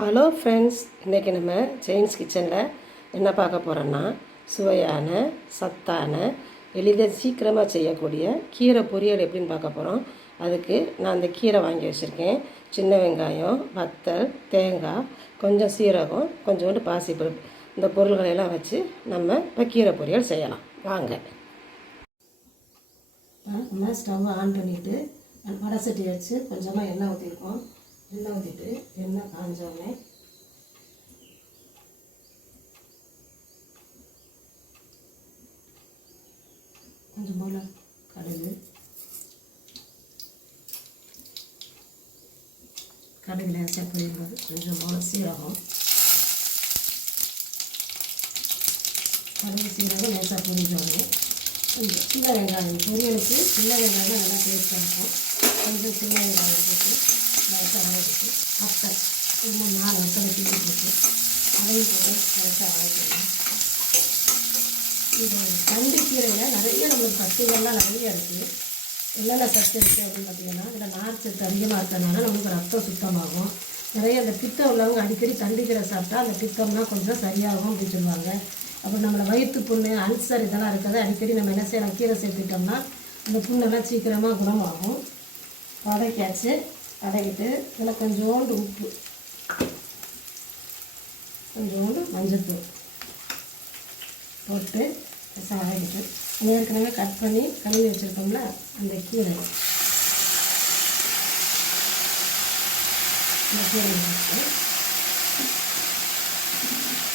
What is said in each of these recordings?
Hello friends, இன்றைக்கி நம்ம chains கிச்சனில் என்ன பார்க்க போகிறோன்னா சுவையான சத்தான எளிதாக சீக்கிரமாக செய்யக்கூடிய கீரை பொரியல் எப்படின்னு பார்க்க போகிறோம். அதுக்கு நான் அந்த கீரை வாங்கி வச்சுருக்கேன். சின்ன வெங்காயம், வத்தல், தேங்காய், கொஞ்சம் சீரகம், கொஞ்சோண்டு பாசிப்பருப்பு, இந்த பொருள்களையெல்லாம் வச்சு நம்ம இப்போ கீரை பொரியல் செய்யலாம். வாங்க. நம்ம ஸ்டவ் ஆன் பண்ணிவிட்டு வடை சட்டி வச்சு கொஞ்சமாக எண்ணெய் ஊற்றிருக்கோம். எண்ணெய் ஊற்றிட்டு எண்ணெய் காஞ்சோடனே கொஞ்சம் போல் கடுகு லேசாக பொரியும்போது கொஞ்சம் போல் சீரகம், கடுகு சீரகம் லேசாக பொரிஞ்சோடனே கொஞ்சம் சின்ன வெங்காயம், பொரியலுக்கு சின்ன வெங்காயம் நல்லா டேஸ்ட்டாக இருக்கும். கொஞ்சம் சின்ன வெங்காயம் போட்டு லைட்டாக வதக்கிட்டு வத்தல் ஒரு 4 வத்தலை தூக்கி போட்டு அதையும் போட்டு லைட்டாக வதக்கணும். இது தண்டு கீரையில் நிறைய நம்மளுக்கு சத்துகள்லாம் நிறைய இருக்குது. என்னென்ன சத்து இருக்குது அப்படின்னு பார்த்தீங்கன்னா, இதில் நார் சத்து அதிகமாக இருக்கிறதுனால நமக்கு ரத்தம் சுத்தமாகும். நிறைய அந்த பித்தம் உள்ளவங்க அடிக்கடி தண்டு கீரை சாப்பிட்டா அந்த பித்தம்லாம் கொஞ்சம் சரியாகும் அப்படின்னு சொல்லுவாங்க. அப்புறம் நம்மளை வயிற்று புண்ணு, அல்சர் இதெல்லாம் இருக்கிறது அடிக்கடி நம்ம என்ன செய்யலாம், கீரை சேர்த்துக்கிட்டோம்னா அந்த புண்ணெல்லாம் சீக்கிரமாக குணமாகும். வதக்கியாச்சு. வதக்கிட்டு இதில் கொஞ்சோண்டு உப்பு, கொஞ்சோண்டு மஞ்சள்தூள் போட்டு வதக்கிட்டு ஏற்கனவே கட் பண்ணி கழுவி வச்சுருக்கோம்ல அந்த கீரை போட்டு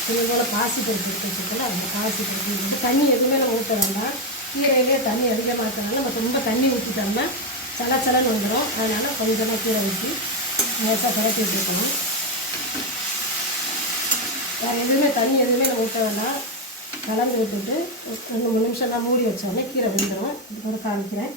கொஞ்சம் போல் பாசிப்பருப்பு எடுத்து வச்சுருக்கோம்ல அந்த பாசிப்பருப்பு போட்டு தண்ணி எதுவுமே நம்ம ஊற்ற வேண்டாம். கீரையிலே தண்ணி அதிகமாக இருக்கிறதுனால நம்ம ரொம்ப தண்ணி ஊற்றிட்டோம்னா சலச்சலன்னு வந்துடும். அதனால் கொஞ்சமாக கீரை ஊற்றி லேசாக பரட்டி வச்சுருக்கணும். வேறு எதுவுமே தண்ணி எதுவுமே நம்ம ஊற்ற வேண்டாம். கலந்து விட்டுட்டு 2-3 நிமிஷம்லாம் மூடி வச்சோடனே கீரை வெந்துடும். இது கூட காமிக்கிறேன்.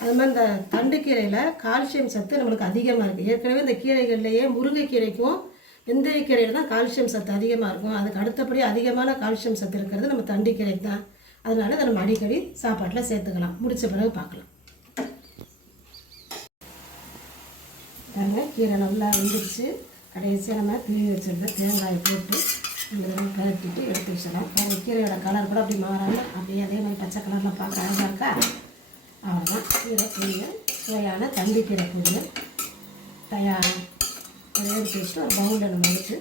அது மாதிரி இந்த தண்டு கீரையில் கால்சியம் சத்து நம்மளுக்கு அதிகமாக இருக்குது. ஏற்கனவே இந்த கீரைகள்லேயே முருங்கைக்கீரைக்கும் வெந்தயக்கீரையில் தான் கால்சியம் சத்து அதிகமாக இருக்கும். அதுக்கு அடுத்தபடி அதிகமான கால்சியம் சத்து இருக்கிறது நம்ம தண்டு கீரைக்கு தான். அதனால அதை நம்ம அடிக்கடி சாப்பாட்டில் சேர்த்துக்கலாம். முடித்த பிறகு பார்க்கலாம். கீரை நல்லா வெந்துடுச்சு. கடைசியாக நம்ம திருவி வச்சுருந்த தேங்காயை போட்டு இந்த தடவை பரட்டிட்டு எடுத்து வச்சிடலாம். கீரையோட கலர் கூட அப்படி மாறாமல் அப்படியே அதே மாதிரி பச்சை கலரில் பார்க்க அழகாக இருக்கா. அவ்வளோதான், கீரை பொரியல், சுவையான தண்டு கீரை பொரியல் தயார். அதை எடுத்து வச்சுட்டு ஒரு பவுலில் நம்ம வச்சு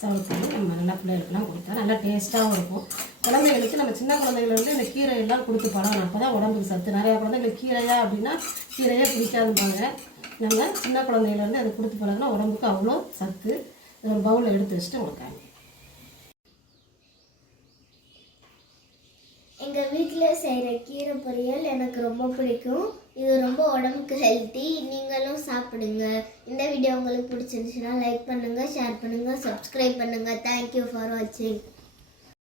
சர்வ் பண்ணி நம்ம நல்லா பிள்ளைகளுக்கெல்லாம் கொடுத்தா நல்லா டேஸ்ட்டாகவும் இருக்கும். குழந்தைகளுக்கு நம்ம சின்ன குழந்தைகள் இந்த கீரையெல்லாம் கொடுத்து பழகணும். அப்போ தான் உடம்புக்கு சத்து. நிறையா குழந்தைங்களுக்கு கீரையா அப்படின்னா கீரையே பிடிக்காதுப்பாங்க. நம்ம சின்ன குழந்தையிலேருந்து அதை கொடுத்து பழகினா உடம்புக்கு அவ்வளோ சத்து. ஒரு பவுலில் எடுத்து வச்சுட்டு கொடுக்காங்க. எங்கள் வீட்டில் செய்கிற கீரை பொரியல் எனக்கு ரொம்ப பிடிக்கும். இது ரொம்ப உடம்புக்கு ஹெல்த்தி. நீங்களும் சாப்பிடுங்க. இந்த வீடியோ உங்களுக்கு பிடிச்சிருந்துச்சுன்னா லைக் பண்ணுங்கள், ஷேர் பண்ணுங்கள், சப்ஸ்கிரைப் பண்ணுங்கள். தேங்க்யூ ஃபார் வாட்சிங்.